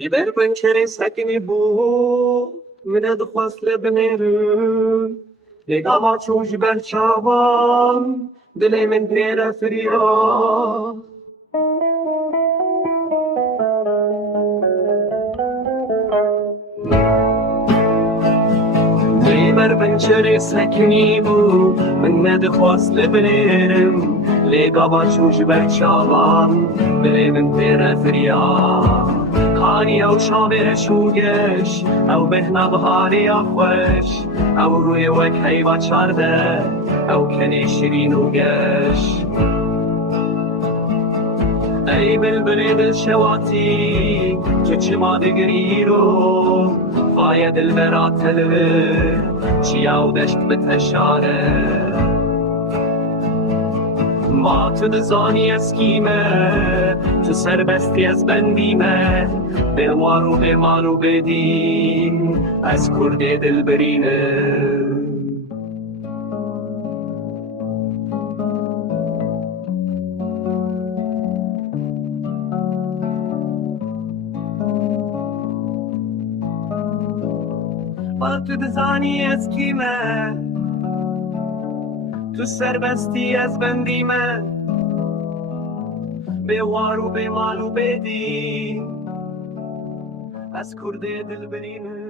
يبر بنكري ساكني بو من ادخواس لبنيرو لقا ما تشوش برشاوان دلي من بيرا فريا يبر بنكري ساكني بو من ادخواس لبنيرو لقا ما تشوش برشاوان دلي من بيرا فريا خانی او شامر شوگش او بهنا بهاری خوش او روی وک حیوان چارده او کنی شیرین و گش ای بلبل دل شواتی که چما دگری رو پای دل برات تلوه چیا و دشت بتشاره ما تو دزانی از کیمه تو سربستی از بندیمه به وارو به مانو بدین از کرد دل برینه ما تو دزانی از کیمه تو سربستی از بندیمه به وارو به مالو بدی از کرده دل برینه